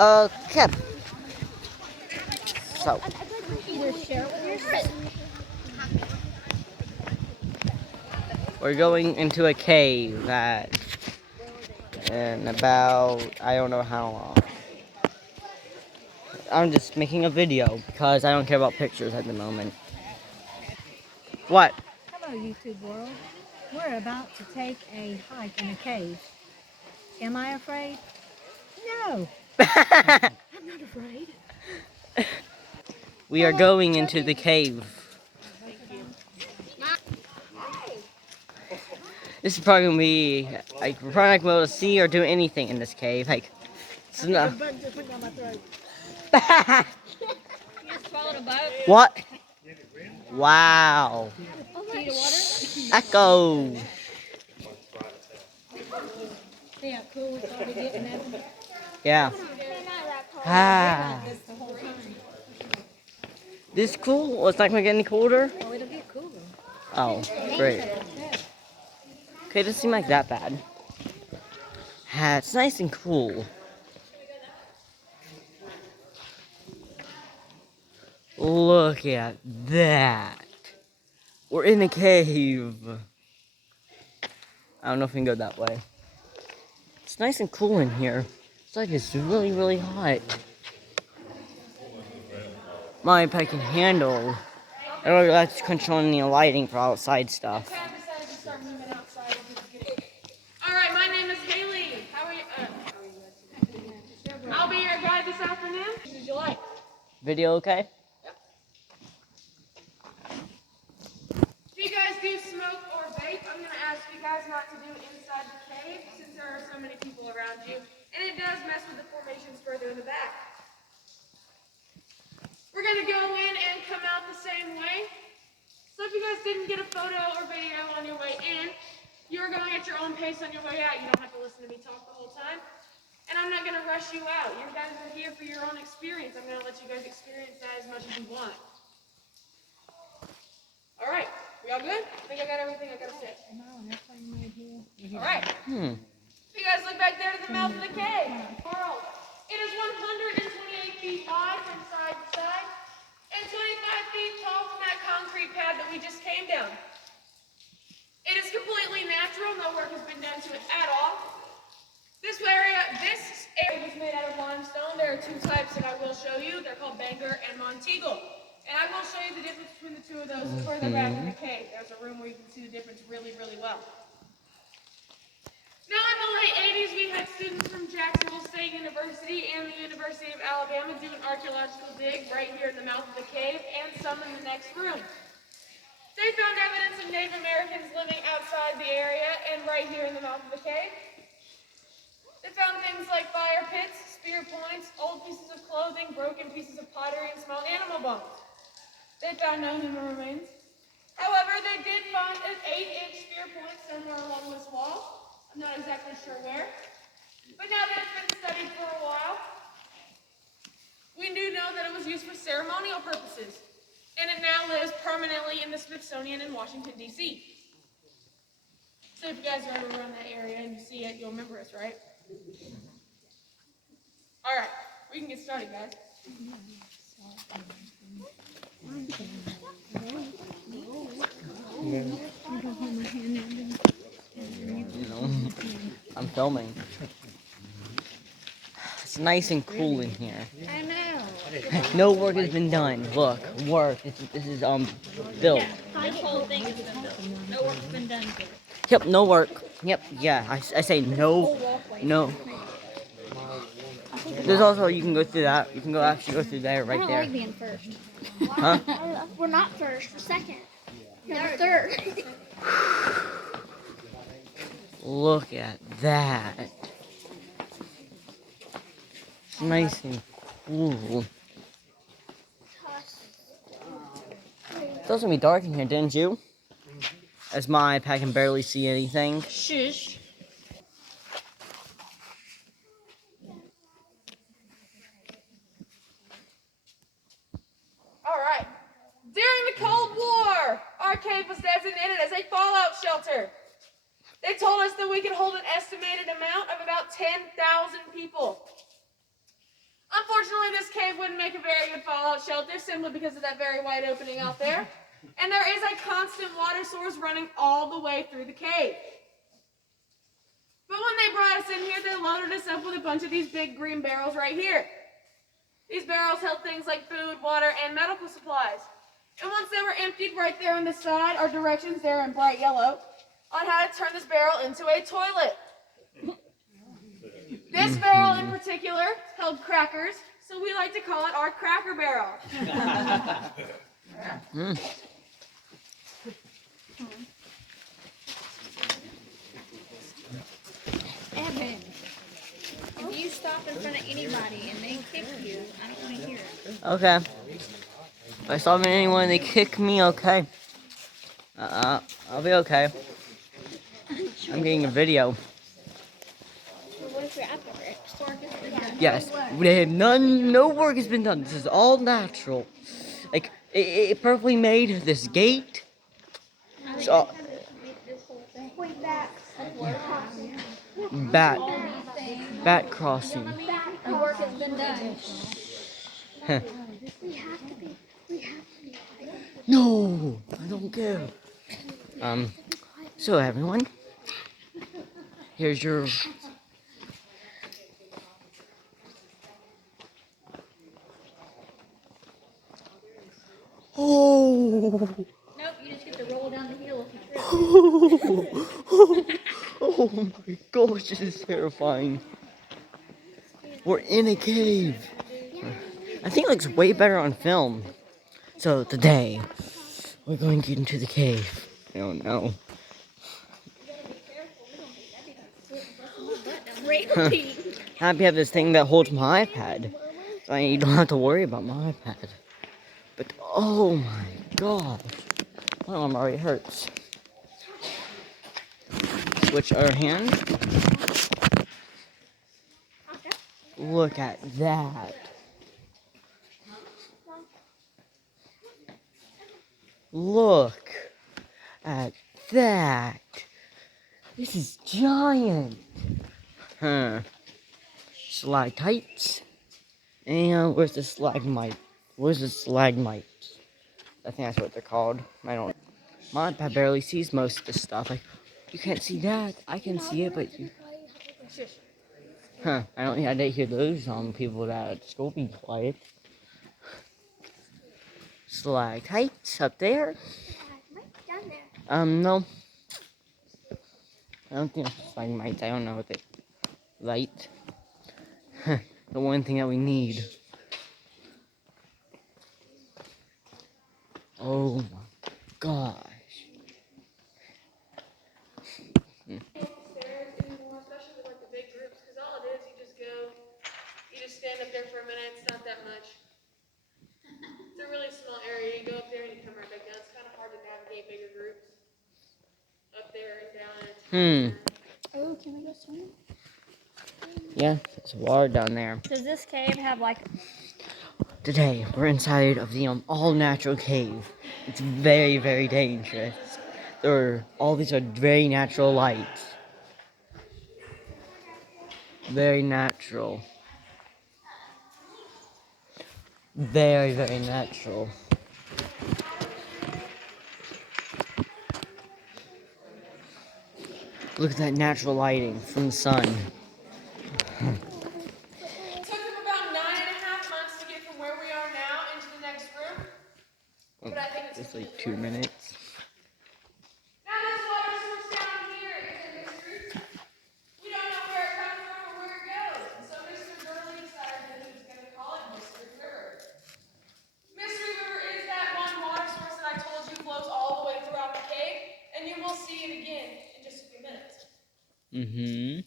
Okay. So, we're going into a cave in about, I don't know how long. I'm just making a video because I don't care about pictures at the moment. What? Hello, YouTube world. We're about to take a hike in a cave. Am I afraid? No. I'm not afraid. We are going into the cave. This is probably gonna be like we're probably not gonna be able to see or do anything in this cave. Like, it's not. What? Wow. Echo. Yeah. Ah. This cool? Well, it's not gonna get any colder? Oh, it'll get cooler. Oh, great. Okay, it doesn't seem like that bad. It's nice and cool. Look at that. We're in a cave. I don't know if we can go that way. It's nice and cool in here. It's like it's really, really hot. My iPad can handle. I don't like to control any lighting for outside stuff. Alright, my name is Haley. How are you? I'll be your guide this afternoon. Did you like? Video okay? If you guys do smoke or vape, I'm going to ask you guys not to do it inside the cave since there are so many people around you. And it does mess with the formations further in the back. We're going to go in and come out the same way. So if you guys didn't get a photo or video on your way in, you're going at your own pace on your way out. You don't have to listen to me talk the whole time. And I'm not going to rush you out. You guys are here for your own experience. I'm going to let you guys experience that as much as you want. All right. We all good? I think I got everything I got to say. All right. If you guys look back there to the mouth of the cave. It is 128 feet high from side to side and 25 feet tall from that concrete pad that we just came down. It is completely natural. No work has been done to it at all. This area was made out of limestone. There are two types that I will show you. They're called Bangor and Monteagle. And I will show you the difference between the two of those further back in the cave. There's a room where you can see the difference really, really well. Now in the late 80s, we had students from Jacksonville State University and the University of Alabama do an archaeological dig right here in the mouth of the cave and some in the next room. They found evidence of Native Americans living outside the area and right here in the mouth of the cave. They found things like fire pits, spear points, old pieces of clothing, broken pieces of pottery, and small animal bones. They found no human remains. However, they did find an 8-inch spear point somewhere along this wall. I'm not exactly sure where. But now that it's been studied for a while, we do know that it was used for ceremonial purposes. And it now lives permanently in the Smithsonian in Washington, D.C. So if you guys are ever around that area and you see it, you'll remember us, right? All right, we can get started, guys. I'm filming. It's nice and cool in here. I know. No work has been done. Look, work. This is built. This whole thing has been built. No work's been done to it. Yep, no work. Yep, yeah. I say no. There's also you can go through that. You can actually go through there right I don't there. like being first. Huh? We're not first. We're second. We're third. Look at that. It's nice and cool. It's also gonna be dark in here, didn't you? As my iPad can barely see anything. Shush. All right. During the Cold War, our cave was designated as a fallout shelter. They told us that we could hold an estimated amount of about 10,000 people. cave wouldn't make a very good fallout shelter simply because of that very wide opening out there. And there is a constant water source running all the way through the cave. But when they brought us in here, they loaded us up with a bunch of these big green barrels right here. These barrels held things like food, water, and medical supplies. And once they were emptied right there on the side are directions there in bright yellow on how to turn this barrel into a toilet. This barrel in particular held crackers, so we like to call it our cracker barrel. Evan, if you stop in front of anybody and they kick you, I don't want to hear it. Okay. If I stop anyone and they kick me, okay. I'll be okay. I'm getting a video. What if you're after it? Yes, no work has been done. This is all natural. Like, it perfectly made this gate. So, Wait, back. bat crossing. The work has been done. Huh. We have to be. No, I don't care. So everyone, here's your. Oh. Nope, you just get to roll down the hill if you trip. Oh my gosh, this is terrifying. We're in a cave. I think it looks way better on film. So today, we're going to get into the cave. I don't know. Really? Happy to have this thing that holds my iPad. So you don't have to worry about my iPad. But oh my gosh. My arm already hurts. Switch our hand. Look at that. Look at that. This is giant. Huh. Stalactites. And where's the stalagmite? Where's the stalagmite? I think that's what they're called. I don't. My iPad barely sees most of this stuff. Like, you can't see that. I can see it, but you. Huh. I didn't hear those people that at school be quiet. Stalactites up there. No. I don't think it's stalagmites. I don't know what they light. The one thing that we need. Oh my gosh. Stairs anymore, especially with like the big groups, because all it is, you just stand up there for a minute. It's not that much. It's a really small area. You go up there and you come right back down. It's kind of hard to navigate bigger groups up there and down. Oh, can we go swimming? Yeah, there's water down there. Does this cave have like... Today, we're inside of the all-natural cave. It's very, very dangerous. All these are very natural lights. Very natural. Very, very natural. Look at that natural lighting from the sun. It took them about 9.5 months to get from where we are now into the next room. But I think it's Just like 2 minutes. Now this water source down here is a mystery. We don't know where it comes from or where it goes. And so Mr. Burley decided that he was going to call it Mystery River. Mystery River is that one water source that I told you flows all the way throughout the cave. And you will see it again in just a few minutes. Mm-hmm.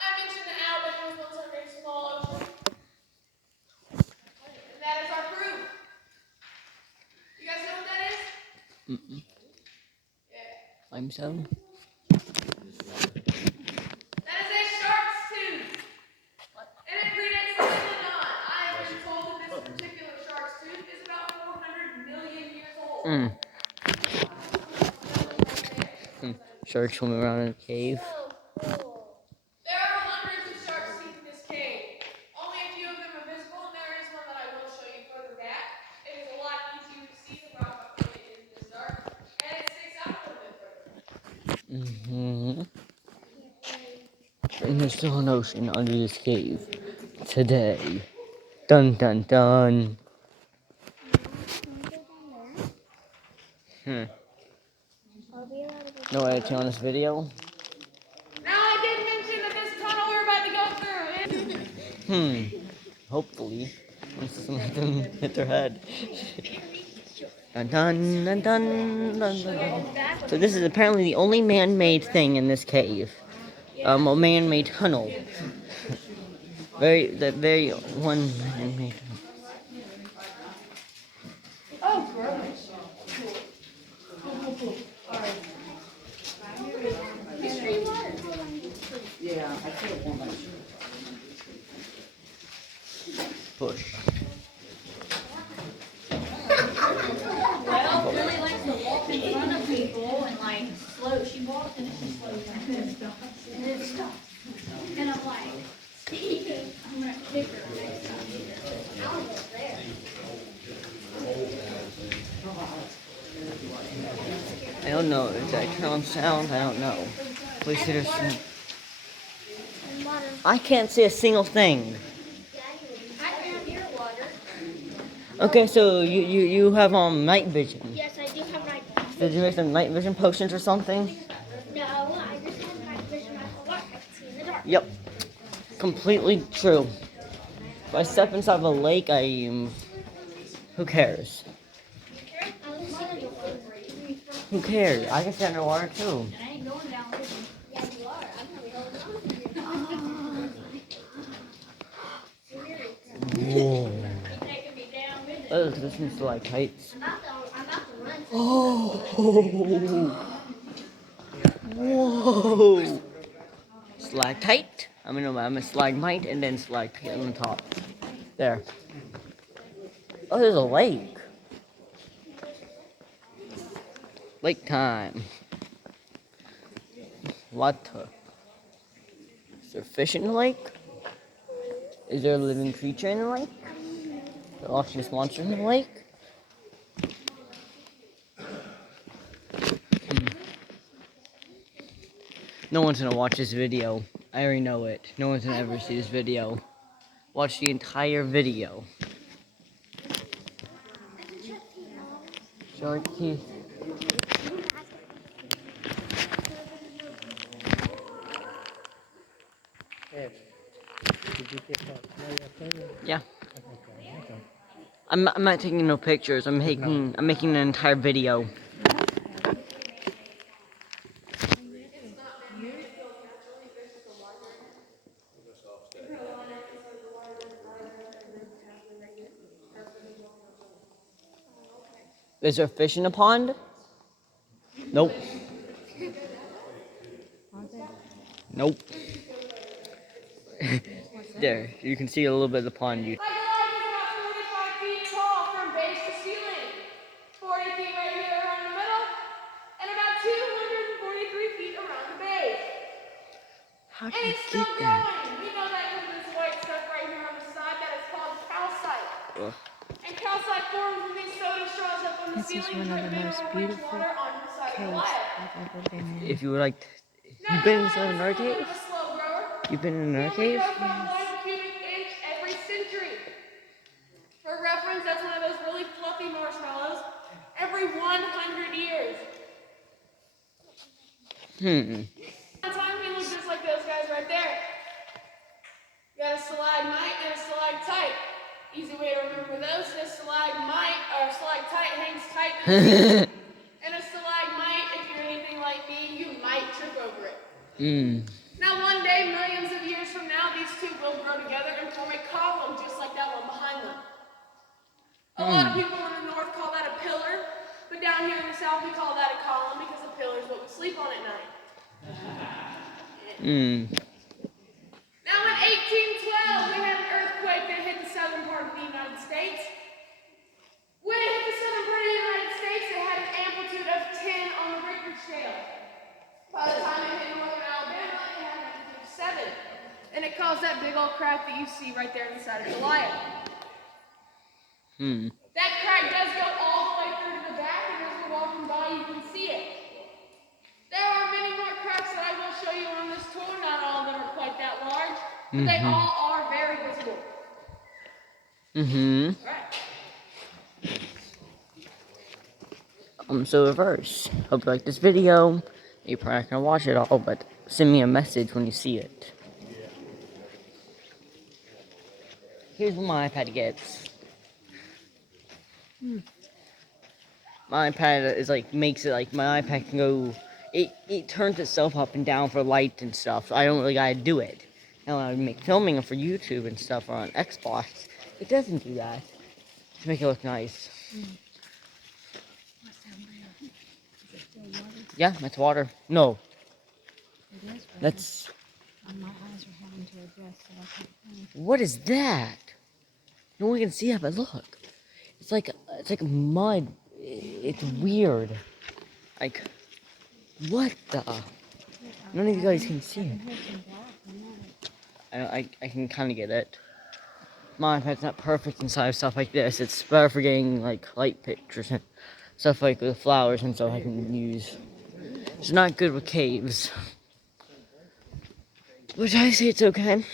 I mentioned the Alabama was once a very small ocean. And that is our proof. You guys know what that is? Mm-mm. Yeah. Limestone. That is a shark's tooth. And it predates the Megalodon. I have been told that this particular shark's tooth is about 400 million years old. Sharks swimming around in a cave. There are hundreds of shark's teeth in this cave. Only a few of them are visible, and there is one that I Mm-hmm. And there's still an ocean under this cave today. Dun dun dun. No editing on this video. Now, I did mention that this tunnel we're about to go through is... Hopefully. Once someone hit their head. Dun dun dun dun dun dun dun. So this is apparently the only man-made thing in this cave. A man-made tunnel. Very one man-made tunnel. Oh, gross. Push. Well, Lily likes to walk in front of people and like slow. She walks and she slows down and then stops. And then stops. And I'm like, I'm gonna kick her next time. I'll go there. I don't know. Did I turn on sound? I don't know. Please hit us. I can't see a single thing. I found your water. Okay, so you have night vision. Yes, I do have night vision. Did you make some night vision potions or something? No, I just have night vision. I thought I could see in the dark. Yep. Completely true. If I step inside of a lake, who cares? Who cares? I can stay underwater too. And I ain't going down with you. Yeah, you are. I'm not going down. Whoa. You're taking me down with you. Oh, this one's stalactites. I'm about to run. Oh. Whoa. Stalactite. I'm a stalagmite and then stalactite on the top. There. Oh, there's a lake. Lake time. What? Is there fish in the lake? Is there a living creature in the lake? Is there Loch Ness monster in the lake? No one's gonna watch this video. I already know it. No one's gonna ever see this video. Watch the entire video. Shark teeth. Did you get that smell thing? Yeah. I'm not taking no pictures. I'm making an entire video. Is there fish in the pond? Nope. Nope. There, you can see a little bit of the pond. My garage is about 45 feet tall from base to ceiling. 40 feet right here around the middle, and about 243 feet around the base. How And did you it's still get that? growing. We know that because of this white stuff right here on the side that is called calcite. Ugh. And calcite forms when these soda straws up on the This is ceiling one of the drip most mineral rich beautiful water onto the side of the caves wire. I've ever been in. If you would like, Now, you've been this inside is an a art little bit cave? of a slow grower. You've been in an art They cave? grow about 1 cubic inch every century. For reference, that's one of those really fluffy marshmallows every 100 years. Sometimes we look just like those guys right there. You got a stalagmite and a stalactite. Easy way to remember those is a stalagmite or a stalactite hangs tight to the ceiling. And a stalagmite, if you're anything like me, you might trip over it. Now one day, millions of years from now, these two will grow together and form a column just like that one behind them. A lot of people in the north call that a pillar, but down here in the south we call that a column because a pillar is what we sleep on at night. Now in 1812, we had an earthquake that hit the southern part of the United States. When it hit the southern part of the United States, it had an amplitude of 10 on the Richter scale. By the time it hit northern Alabama, it had an amplitude of 7. And it caused that big old crack that you see right there inside of Goliath. That crack does go all the way through to the back, and as we're walking by, you can see it. There are many more But they all are very visible. Right. So reverse. Hope you like this video. You're probably not gonna watch it all, but send me a message when you see it. Here's what my iPad gets. My iPad is like makes it like my iPad can go. It turns itself up and down for light and stuff. I don't really gotta do it. Now when I make filming for YouTube and stuff on Xbox, it doesn't do that to make it look nice. What's down there? Is it still water? Yeah, that's water. No, It is water. that's My eyes are having to adjust so I can't see. what is that? No one can see it, but look, it's like mud. It's weird. Like what the? None of you guys can see it. Here's some black in there. I can kind of get it. My iPad's not perfect inside of stuff like this. It's better for getting like light pictures and stuff like the flowers and stuff I can use. It's not good with caves. Which I say it's okay.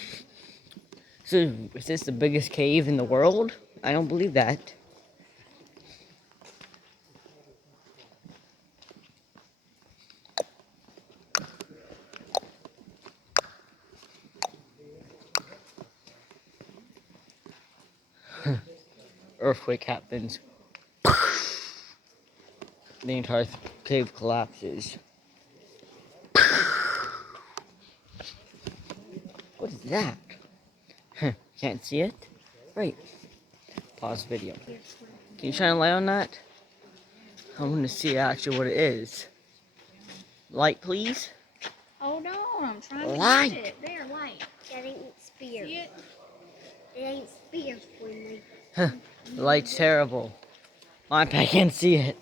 So is this the biggest cave in the world? I don't believe that. Earthquake happens. The entire cave collapses. What is that? Can't see it? Right. Pause video. Can you shine a light on that? I want to see actually what it is. Light, please. Hold on, I'm trying to Light. get it. There, light. That ain't spear. See it? It ain't spear for me. The light's terrible. My iPad can't see it.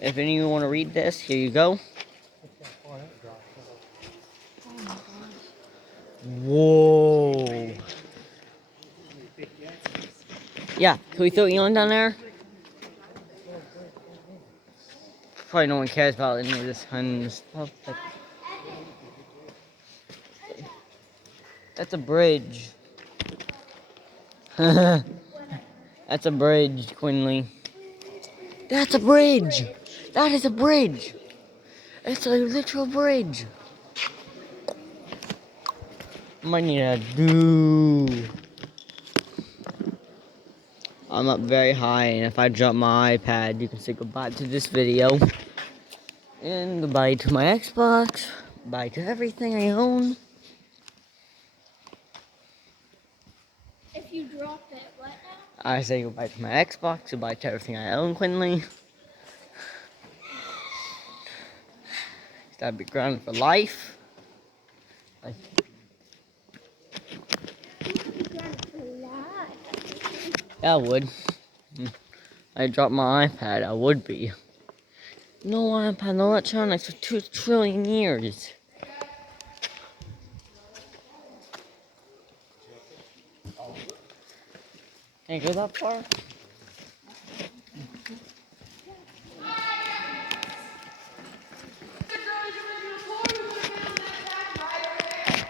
If any of you want to read this, here you go. Whoa. Yeah, can we throw Elon down there? Probably no one cares about any of this kind of stuff, but that's a bridge. That's a bridge, Quinley. That's a bridge! That is a bridge! It's a literal bridge. Might need a do. I'm up very high, and if I drop my iPad, you can say goodbye to this video. And goodbye to my Xbox. Bye to everything I own. If you drop that, what now? I say goodbye to my Xbox, goodbye to everything I own, Quinley. Gotta be grounded for life. Like, yeah, I would. I dropped my iPad, I would be. No iPad, no electronics for 2 trillion years. Can't go that far? The girl's original toy we would have been on that path right over there.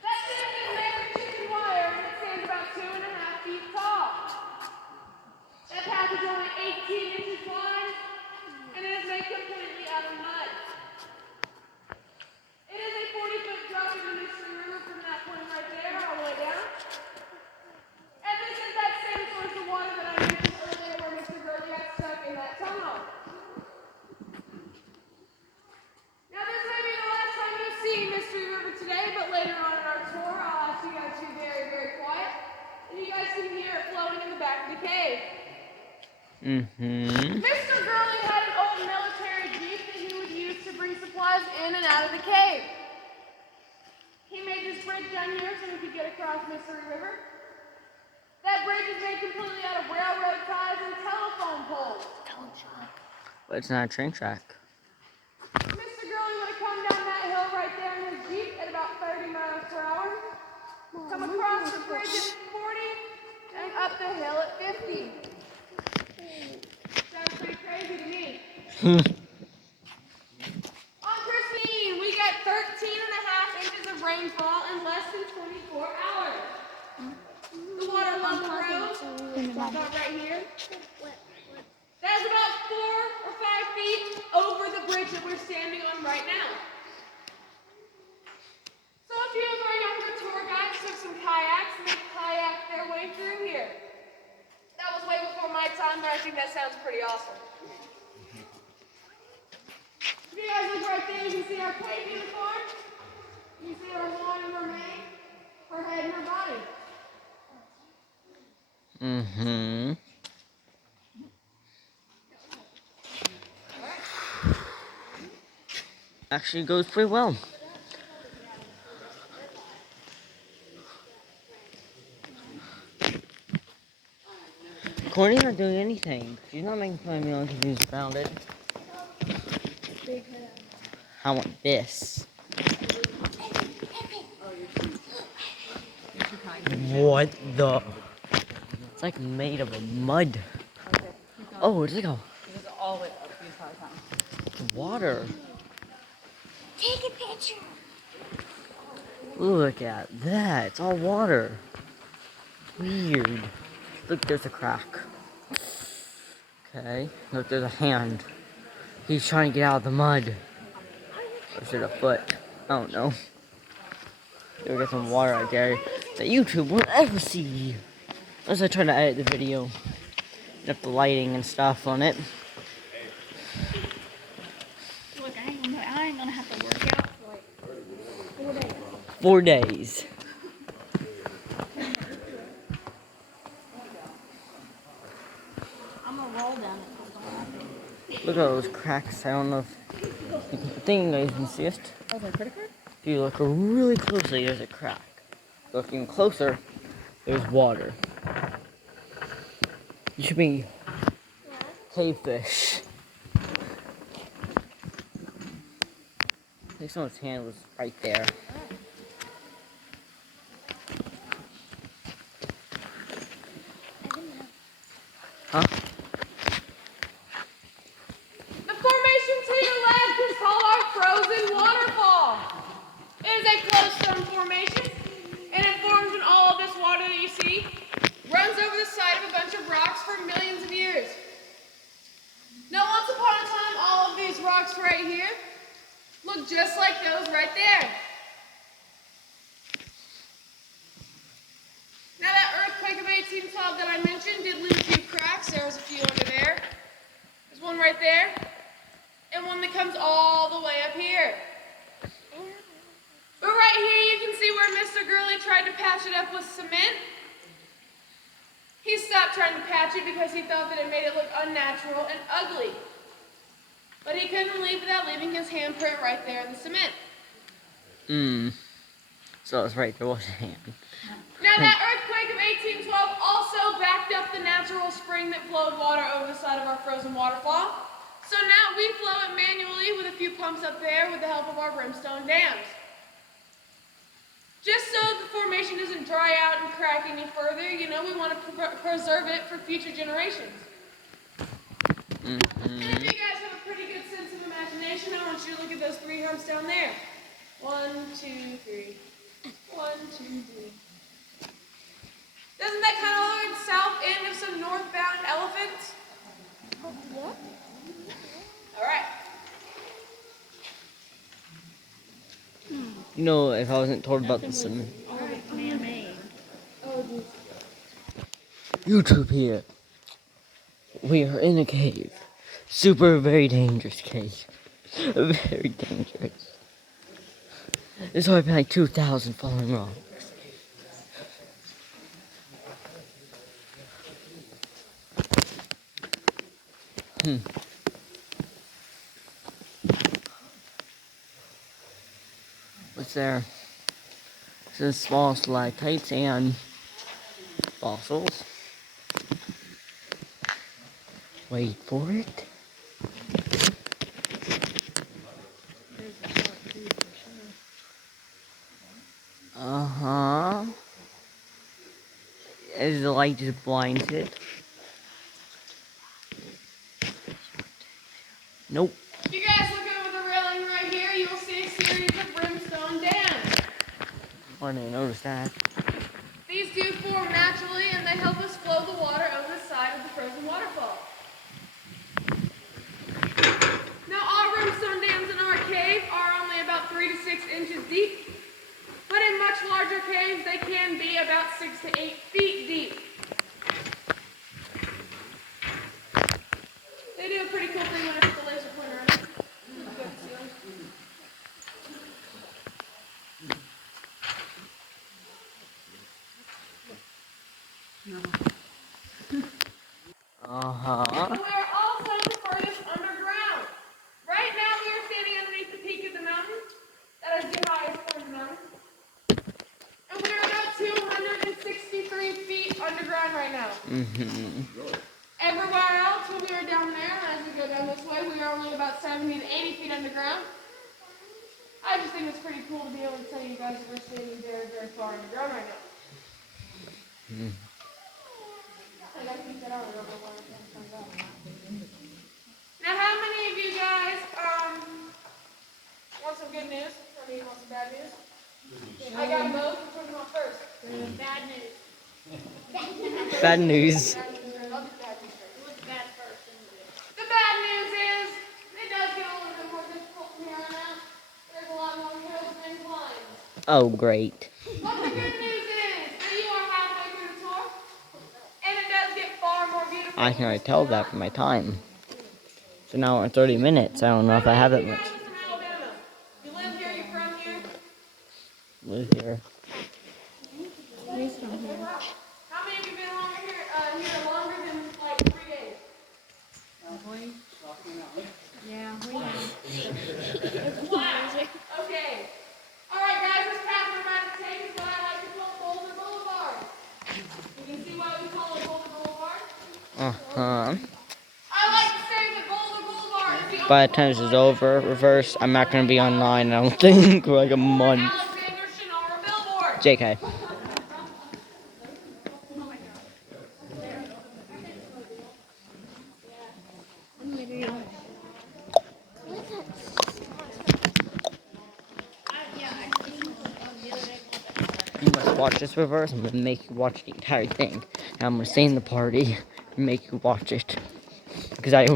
That thing is made of chicken wire and it stands about 2.5 feet tall. That path is only 18 inches wide and it is made completely out of mud. It is a 40-foot drop in the Mystery River from that point right there all the way down. And this is that same source of water that I mentioned earlier where Mr. Gurley got stuck in that tunnel. Now this may be the last time you see Mystery River today, but later on in our tour, I'll ask you guys to be very, very quiet. And you guys can hear it floating in the back of the cave. Mr. Gurley had an old military jeep that he would use to bring supplies in and out of the cave. He made this bridge down here so he could get across Mystery River. That bridge is made completely out of railroad ties and telephone poles. But it's not a train track. Mr. Gurley would have come down that hill right there in his Jeep at about 30 miles per hour, come across the bridge at 40, and up the hill at 50. Sounds pretty crazy to me. On Christmas Eve, we got 13.5 inches of rainfall in less than 24 hours. The water level rose, about right here. That's about 4 or 5 feet over the bridge that we're standing on right now. So a few of our younger tour guides took some kayaks and they kayaked their way through here. That was way before my time, but I think that sounds pretty awesome. If you guys look right there, you can see our cave uniform. You can see our lawn and her mane, her head and her body. Mm-hmm. Actually goes pretty well. Courtney's not doing anything. She's not making fun of me because she's grounded. I want this. What the? It's like made of a mud. Oh, it's like a All the way up the entire time. water. Take a picture. Look at that. It's all water. Weird. Look, there's a crack. Okay. Look, there's a hand. He's trying to get out of the mud. Or is it a foot? I don't know. There we got some water right there that YouTube won't ever see. Unless I try to edit the video. Up the lighting and stuff on it. Look, I ain't gonna have to work out for like 4 days. 4 days. I'm gonna roll down it. Look at those cracks. I don't know if I think you guys can see it. Oh, is that a credit card? If you look really closely, there's a crack. Look even closer, there's water. You should be cave fish. I think someone's hand was right there. Huh? The formation to your left is called our frozen waterfall. It is a closed stone formation, and it forms when all of this water that you see runs over the side of a bunch of rocks for millions of years. Now, once upon a time, all of these rocks right here look just like those right there. Now, that earthquake of 1812 that I mentioned did leave a few cracks. There was a few under there. There's one right there, and one that comes all the way up here. But right here, you can see where Mr. Gurley tried to patch it up with cement. He stopped trying to patch it because he thought that it made it look unnatural and ugly. But he couldn't leave without leaving his handprint right there in the cement. So I was right, there was a hand. Now, that earthquake of 1812 also backed up the natural spring that flowed water over the side of our frozen waterfall. So now we flow it manually with a few pumps up there with the help of our brimstone dams. Just so the formation doesn't dry out and crack any further, you know, we want to preserve it for future generations. And if you guys have a pretty good sense of imagination, I want you to look at those 3 humps down there. 1, 2, 3. 1, 2, 3. Doesn't that kind of look like the south end of some northbound elephants? What? All right. You know, if I wasn't told about this, Man-made. YouTube here. We are in a cave. Very dangerous cave. Very dangerous. There's already been like 2,000 falling rocks. What's there? Some small stalactites and fossils. Wait for it. Uh-huh. As the light just blinds it. Nope. If you guys look over the railing right here, you will see a series of brimstone dams. I didn't notice that. These two form naturally and they help us flow the water over the side of the frozen waterfall. Now our rimstone dams in our cave are only about 3 to 6 inches deep, but in much larger caves they can be about 6 to 8 feet deep. They do a pretty cool thing when I put the laser pointer on it. Go to the ceiling. Uh-huh. We are also the furthest underground. Right now we are standing underneath the peak of the mountain. That is the highest point of the mountain. And we are about 263 feet underground right now. Everywhere else, when we are down there, and as we go down this way, we are only about 70 to 80 feet underground. I just think it's pretty cool to be able to tell you guys that we're standing very, very far underground right now. I gotta keep that out. I don't know why I can't find out. Now, how many of you guys want some good news? Or do you want some bad news? I got both. Which one do you want first? Bad news. Bad news. I'll do bad news first. What's bad first? The bad news is it does get a little bit more difficult from here on out. There's a lot more hills and inclines. Oh, great. But the good news is that you are halfway through the tour, and it does get far more beautiful. I can already tell that from my time. It's an hour and 30 minutes. I don't know if I have that much. From Alabama. You live here, you're from here. Live here. How many of you been here longer than like 3 days? Yeah, we have. Wow. Okay. All right, guys, this path we're about to take is what I like to call Boulder Boulevard. You can see why we call it Boulder Boulevard. Uh-huh. I like to say that Boulder Boulevard is the By the time this is over, reverse, I'm not going to be online, I don't think, for like a month. Alexander Shannara billboard. JK. You must watch this reverse. I'm going to make you watch the entire thing. And I'm going to stay in the party and make you watch it. Because I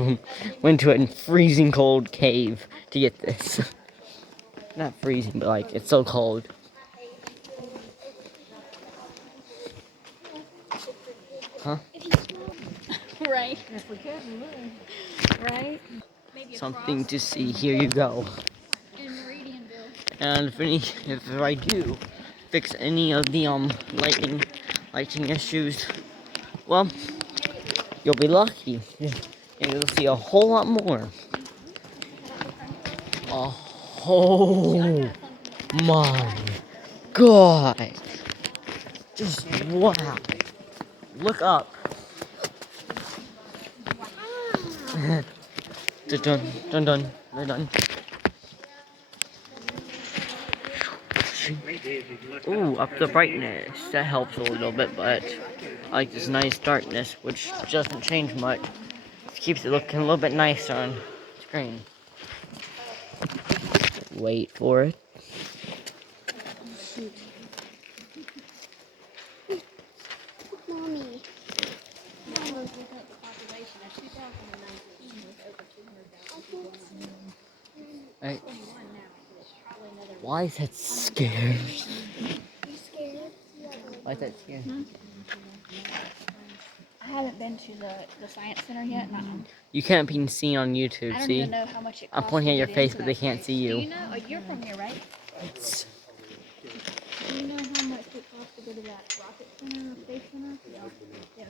went to a freezing cold cave to get this. Not freezing, but like, it's so cold. Huh? Right. If we couldn't move, right? Maybe Something to see. Here you go. in Meridianville. And if I do fix any of the lighting issues, well, you'll be lucky. And you'll see a whole lot more. Oh my god. Just wow. Look up. Dun dun dun dun dun dun. Ooh, up the brightness. That helps a little bit, but I like this nice darkness, which doesn't change much. It keeps it looking a little bit nicer on screen. Wait for it. Mommy. Right. Why is that scary? You scared? Why is that scary? I haven't been to the science center yet. You can't be seen on I YouTube, don't see? even know how much it I'm costs pointing to at your get face, into but that they can't place. see you. Do you know? Oh, you're from here, right? Do you know how much it costs to go to that rocket center or space center? Yeah,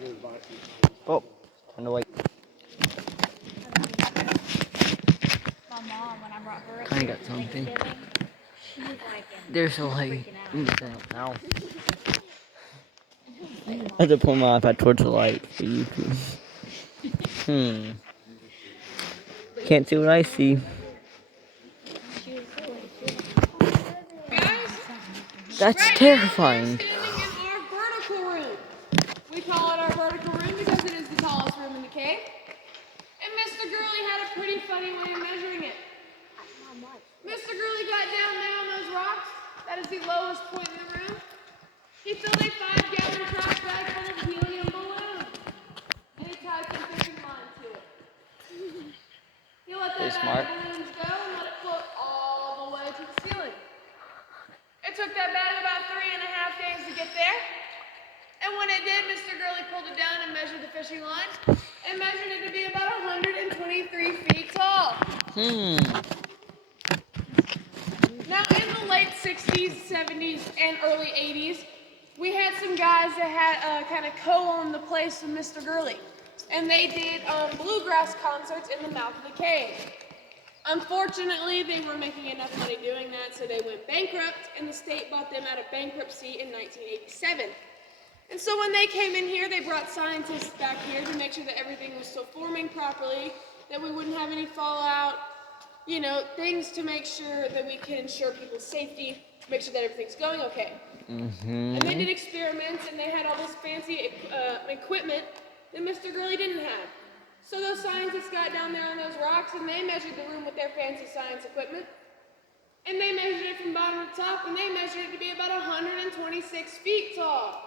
no, no. Oh, time to wait. My mom, when I brought her up Kinda here got for something. Thanksgiving, she was like, They're so like freaking in the thing now. I have to pull my iPad towards the light for YouTube. Can't see what I see. Guys, That's right terrifying. now we're standing in our vertical room. We call it our vertical room because it is the tallest room in the cave. And Mr. Gurley had a pretty funny way of measuring it. Mr. Gurley got down there on those rocks. That is the lowest point in the room. He filled a 5-gallon trash bag full of helium balloons. And he tied some fishing line to it. He let Very that smart. bag of balloons go and let it float all the way to the ceiling. It took that bag about 3.5 days to get there. And when it did, Mr. Gurley pulled it down and measured the fishing line and measured it to be about 123 feet tall. Now, in the late 60s, 70s, and early 80s, we had some guys that had kind of co-owned the place with Mr. Gurley. And they did bluegrass concerts in the mouth of the cave. Unfortunately, they were making enough money doing that, so they went bankrupt, and the state bought them out of bankruptcy in 1987. And so when they came in here, they brought scientists back here to make sure that everything was still forming properly, that we wouldn't have any fallout, you know, things to make sure that we can ensure people's safety, make sure that everything's going okay. And they did experiments, and they had all this fancy equipment that Mr. Gurley didn't have. So those scientists got down there on those rocks, and they measured the room with their fancy science equipment. And they measured it from bottom to top, and they measured it to be about 126 feet tall.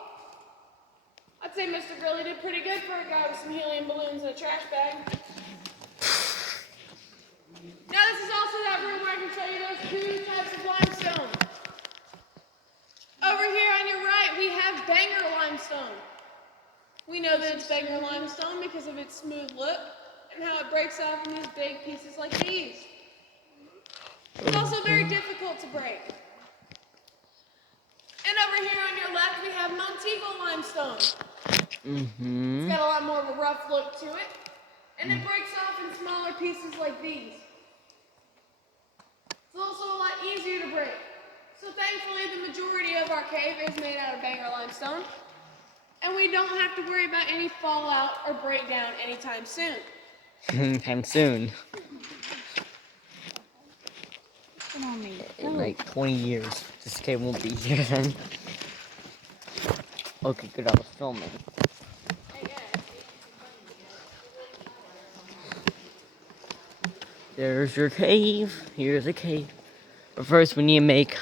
I'd say Mr. Gurley did pretty good for a guy with some helium balloons and a trash bag. Now this is also that room where I can show you those 2 types of limestone. Over here on your right, we have Bangor limestone. We know that it's Bangor limestone because of its smooth look and how it breaks off in these big pieces like these. It's also very difficult to break. And over here on your left, we have Montego limestone. It's got a lot more of a rough look to it, and it breaks off in smaller pieces like these. It's also a lot easier to break. So thankfully, the majority of our cave is made out of Bangor limestone, and we don't have to worry about any fallout or breakdown anytime soon. Anytime soon. On me. In like 20 years, this cave won't be here then. Okay, good, I was filming. There's your cave. Here's a cave. But first, we need to make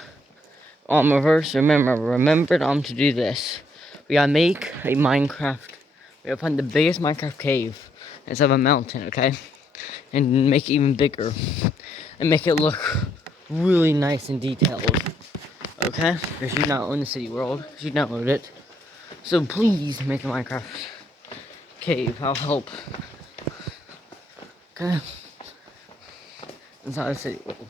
reverse. Remember to do this. We gotta make a Minecraft. We gotta find the biggest Minecraft cave instead of a mountain, okay? And make it even bigger, and make it look really nice and detailed, okay? Because you now own the City World. You download it. So please make a Minecraft cave. I'll help. Okay? Inside the City World.